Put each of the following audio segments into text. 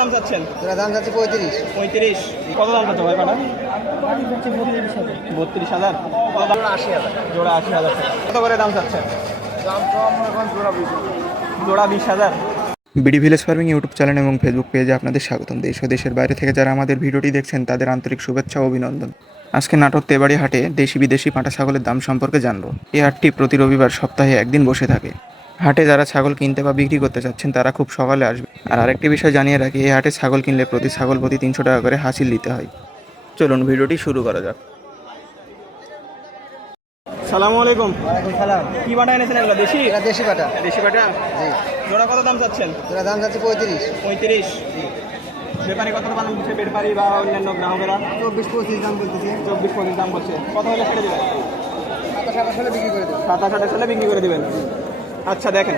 দাম চাচ্ছেন? দাম যাচ্ছে 35। 35। কত দাম চাচ্ছে ভাই কাটা? 32,000। কত দাম? 80,000। জোড়া 80,000 টাকা। কত করে দাম চাচ্ছেন? দাম তো আমরা এখন জোড়া 20। জোড়া 20,000। BD village farming YouTube channel এবং ফেসবুক পেজে আপনাদের স্বাগতম। দেশ ও দেশের বাইরে থেকে যারা আমাদের ভিডিওটি দেখছেন তাদের আন্তরিক শুভেচ্ছা ও অভিনন্দন। আজকে নাটোর তেবাড়ি হাটে দেশি বিদেশি পাঁঠা ছাগলের দাম সম্পর্কে জানবো। এই হাটটি প্রতি রবিবার সপ্তাহে একদিন বসে থাকে। হাটে যারা ছাগল কিনতে বা বিক্রি করতে চাচ্ছেন তারা খুব সকালে আসবে। আর আরেকটি বিষয় জানিয়ে রাখি, এই হাটে ছাগল কিনলে প্রতি ছাগল প্রতি 300 টাকা করে হাসিল দিতে হয়। চলুন ভিডিওটি শুরু করা যাক। সালামু আলাইকুম। ওয়ালাইকুম সালাম। কি বাটা এনেছেন এগুলো? দেশি? এটা দেশি পাটা। দেশি বাটা। জি। জোড়া কত দাম চাচ্ছেন? এটা দাম যাচ্ছে 35। 35। ব্যাপারী কত দাম বলছে? ব্যাপারী বা অন্যান্য গ্রাহকেরা 24-25 দাম বলতেছে। 24-25 দাম বলছে। কত হলে ছেড়ে দেবেন? 27 হলে বিক্রি করে দেবো। 27 হলে বিক্রি করে দিবেন। আচ্ছা দেখেন,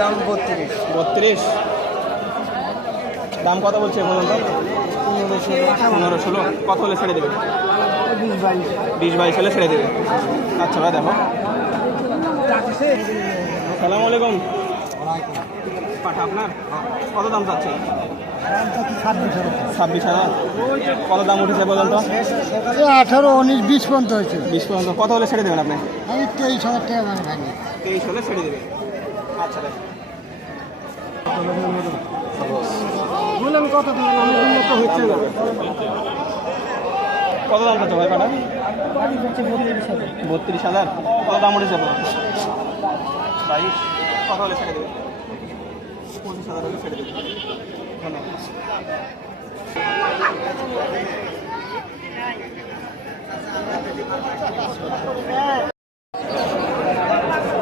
দাম 32। 32। দাম কত বলছে বলুন তো? 15-16। কত হলে ছেড়ে দেবেন? 20-22 হলে ছেড়ে দেবে। আচ্ছা ভাই দেখো। সালামু আলাইকুম। পাঠা আপনার? কত দাম চাচ্ছেন? 26,000। কত দাম উঠেছে বলুন তো? 18, 19, 20 পর্যন্ত হয়েছে। 20 পর্যন্ত। কত হলে ছেড়ে দেবেন আপনি? আমি 23,000 টাকা মানে ভাঙি। 23 হলে ছেড়ে দেবেন। আচ্ছা দেখেন, বললাম কত দিন আমি উন্নত হচ্ছে না। কত দাম চাচ্ছে ভাই পাঠা? 32,000। কত দাম উঠেছে বলুন? 22। কত হলে ছেড়ে দেবেন? 25,000 হলে ছেড়ে দেবেন। ধন্যবাদ।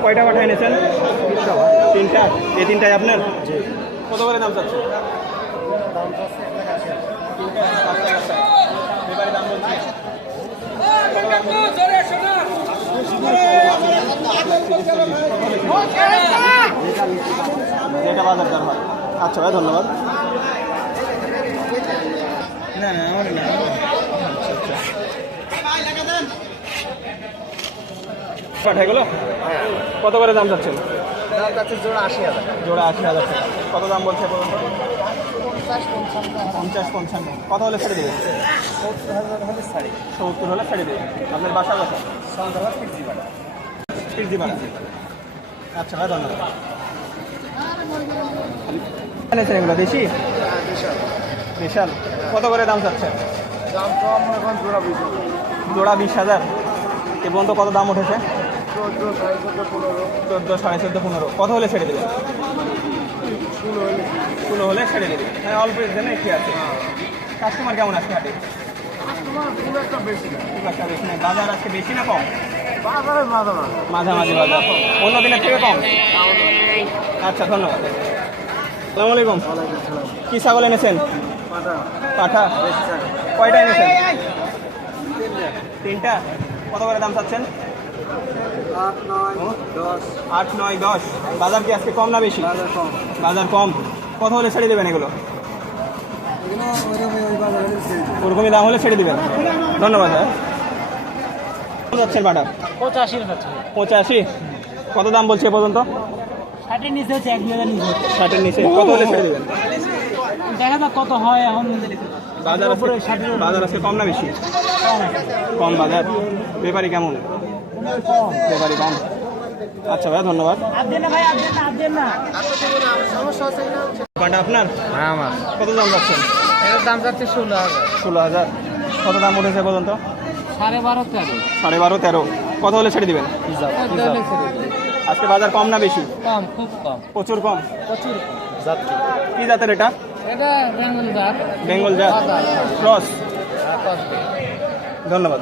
কয়টা পাঠা এনেছেন? 3টা। এই 3টাই আপনার? কত করে দাম চাচ্ছে? ব্যাপারী দাম বলছে? যেটা বাজার দর হয়। আচ্ছা ভাই ধন্যবাদ। না না আমার না। পাঠাইগুলো কত করে দাম চাচ্ছেন? দাম যাচ্ছে জোড়া 80,000। জোড়া 80,000 টাকা। কত দাম বলছে বলুন তো? 50-55। কত হলে ছেড়ে দেবেন? 70,000 হলে ছাড়ি। 70 হলে ছেড়ে দেবেন। আপনার বাসা কথা? সন্ধ্যাবার ফিক্সি পাটা। ফিরজিবাড়া। আচ্ছা ভাই ধন্যবাদ। এনেছেন এগুলো দেশি? বিশাল। কত করে দাম চাচ্ছেন? দাম তো আমরা এখন জোড়া 20। জোড়া 20,000। এ পর্যন্ত কত দাম উঠেছে? 14, 14.5, 15। 14, 14.5, 15। কত হলে ছেড়ে দেবেন? 16 হলে ছেড়ে দেবেন। হ্যাঁ অল্প জন্য একটি আছে। কাস্টমার কেমন আছে হাটে? কাস্টমার খুব একটা বেশি না। খুব একটা বেশি নেই। বাজার আজকে বেশি না কম? বাজারে মাঝামাঝি। মাঝামাঝি বাজার। অন্য দিনের থেকে কম? আচ্ছা ধন্যবাদ। আসসালামু আলাইকুম। কি ছাগল এনেছেন? পাটা। পাঠা। বেশি ছাড়ি। কয়টা এনেছেন? 3টা। কত করে দাম চাচ্ছেন? 8, 9, 10। 8, 9, 10। বাজার কি আজকে কম না বেশি? বাজার কম। বাজার কম। কত হলে ছেড়ে দেবেন এগুলো? এগুলো ওই বাজারে ছেড়ে দিই। ওরকমই দাম হলে ছেড়ে দেবেন। ধন্যবাদ স্যার। কত যাচ্ছেন পাঠা? 85 হচ্ছে। 85। কত দাম বলছে পর্যন্ত? 60 নিচে হচ্ছে 1,000 নিচে। 60-এর নিচে। কত হলে ছেড়ে দেবেন? দেখা যাক কত হয় এখন। বাজার বাজার আজকে কম না বেশি? কম বাজার। ব্যাপারী কেমন? ব্যাপারী কম। আচ্ছা ভাই ধন্যবাদ। পাটা আপনার? হ্যাঁ আমার। কত দাম যাচ্ছেন? এর দাম যাচ্ছে 16,000। 16,000। কত দাম উঠেছে পর্যন্ত? 12.5, 13। 12.5, 13। কত হলে ছেড়ে দিবেন? আজকে বাজার কম না বেশি? কম, খুব কম। প্রচুর কম। প্রচুর। কি জাতের এটা? এটা বেঙ্গল জাত। বেঙ্গল জাত। ক্রস। ধন্যবাদ।